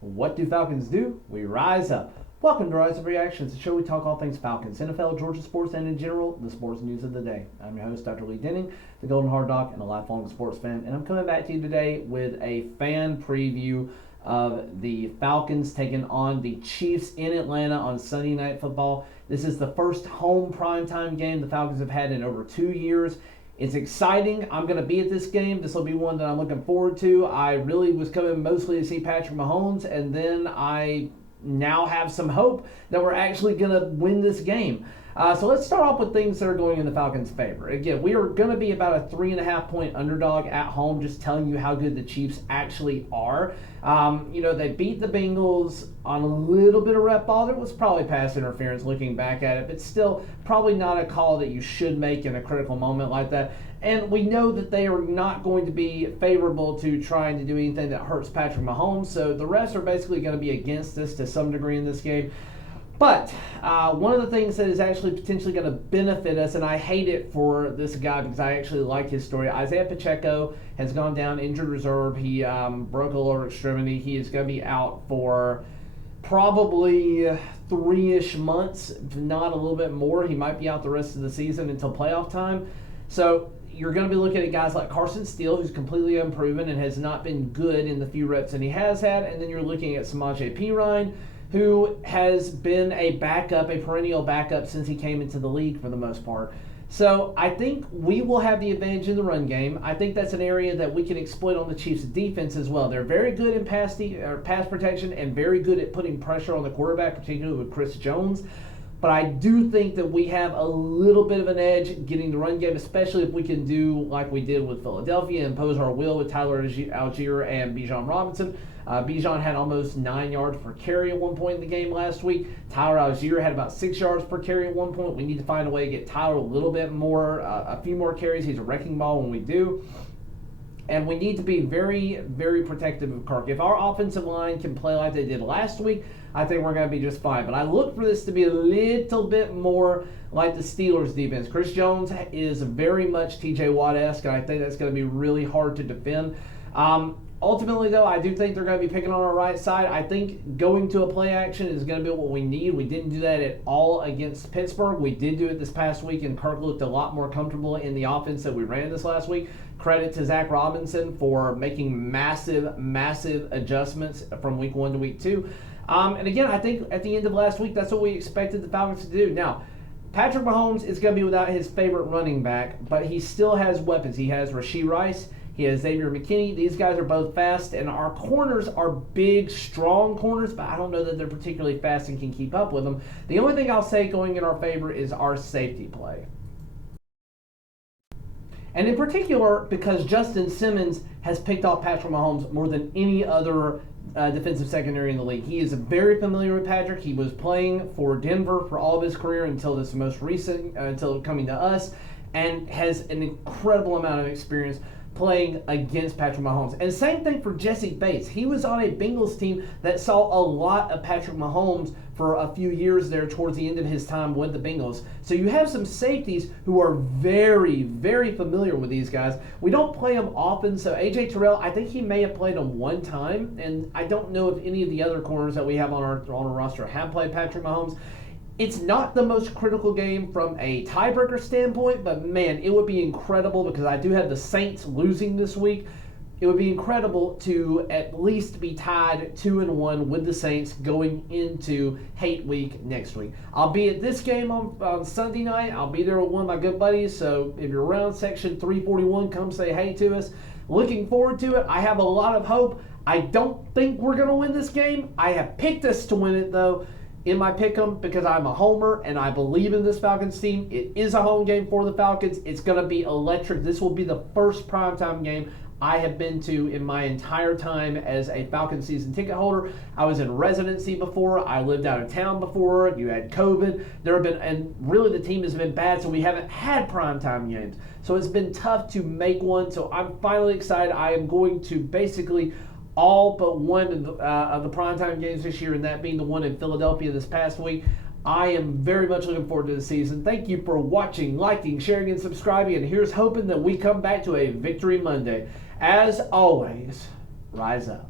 What do Falcons do? We rise up. Welcome to Rise Up Reactions, the show we talk all things Falcons, NFL, Georgia sports, and in general, the sports news of the day. I'm your host, Dr. Lee Denning, the Golden Hard Dog, and a lifelong sports fan, and I'm coming back to you today with a fan preview of the Falcons taking on the Chiefs in Atlanta on Sunday Night Football. This is the first home primetime game the Falcons have had in over 2 years. It's exciting. I'm going to be at this game. This will be one that I'm looking forward to. I really was coming mostly to see Patrick Mahomes, and then I now have some hope that we're actually going to win this game. So let's start off with things that are going in the Falcons' favor. Again, we are going to be about a 3.5 point underdog at home, just telling you how good the Chiefs actually are. They beat the Bengals on a little bit of rep ball. There was probably pass interference looking back at it, but still probably not a call that you should make in a critical moment like that. And we know that they are not going to be favorable to trying to do anything that hurts Patrick Mahomes. So the refs are basically going to be against this to some degree in this game. But one of the things that is actually potentially going to benefit us, and I hate it for this guy because I actually like his story. Isaiah Pacheco has gone down injured reserve. He broke a lower extremity. He is going to be out for probably 3-ish months, if not a little bit more. He might be out the rest of the season until playoff time. So you're going to be looking at guys like Carson Steele, who's completely unproven and has not been good in the few reps that he has had. And then you're looking at Samaje Perine, who has been a backup, a perennial backup since he came into the league for the most part. So I think we will have the advantage in the run game. I think that's an area that we can exploit on the Chiefs' defense as well. They're very good in pass protection and very good at putting pressure on the quarterback, particularly with Chris Jones. But I do think that we have a little bit of an edge getting the run game, especially if we can do like we did with Philadelphia and impose our will with Tyler Algier and Bijan Robinson. Bijan had almost 9 yards per carry at one point in the game last week. Tyler Algier had about 6 yards per carry at one point. We need to find a way to get Tyler a little bit more, a few more carries. He's a wrecking ball when we do. And we need to be very, very protective of Kirk. If our offensive line can play like they did last week, I think we're going to be just fine. But I look for this to be a little bit more like the Steelers' defense. Chris Jones is very much T.J. Watt-esque, and I think that's going to be really hard to defend. Ultimately, though, I do think they're going to be picking on our right side. I think going to a play action is going to be what we need. We didn't do that at all against Pittsburgh. We did do it this past week, and Kirk looked a lot more comfortable in the offense that we ran this last week. Credit to Zach Robinson for making massive, massive adjustments from week 1 to week 2. And again, I think at the end of last week, that's what we expected the Falcons to do. Now, Patrick Mahomes is going to be without his favorite running back, but he still has weapons. He has Rashee Rice. He has Xavier McKinney. These guys are both fast, and our corners are big, strong corners, but I don't know that they're particularly fast and can keep up with them. The only thing I'll say going in our favor is our safety play. And in particular, because Justin Simmons has picked off Patrick Mahomes more than any other defensive secondary in the league. He is very familiar with Patrick. He was playing for Denver for all of his career until this most recent, until coming to us, and has an incredible amount of experience playing against Patrick Mahomes. And same thing for Jesse Bates. He was on a Bengals team that saw a lot of Patrick Mahomes for a few years there towards the end of his time with the Bengals. So you have some safeties who are very, very familiar with these guys. We don't play them often, so A.J. Terrell, I think he may have played them one time, and I don't know if any of the other corners that we have on our roster have played Patrick Mahomes. It's not the most critical game from a tiebreaker standpoint, but man, it would be incredible because I do have the Saints losing this week. It would be incredible to at least be tied 2-1 with the Saints going into Hate Week next week. I'll be at this game on Sunday night. I'll be there with one of my good buddies, so if you're around section 341, come say hey to us. Looking forward to it. I have a lot of hope. I don't think we're going to win this game. I have picked us to win it, though, in my pick'em because I'm a homer and I believe in this Falcons team. It is a home game for the Falcons. It's going to be electric. This will be the first primetime game I have been to in my entire time as a Falcons season ticket holder. I was in residency before. I lived out of town before. You had COVID. And really the team has been bad, so we haven't had primetime games. So it's been tough to make one. So I'm finally excited. I am going to basically all but one of the primetime games this year, and that being the one in Philadelphia this past week. I am very much looking forward to the season. Thank you for watching, liking, sharing, and subscribing, and here's hoping that we come back to a Victory Monday. As always, rise up.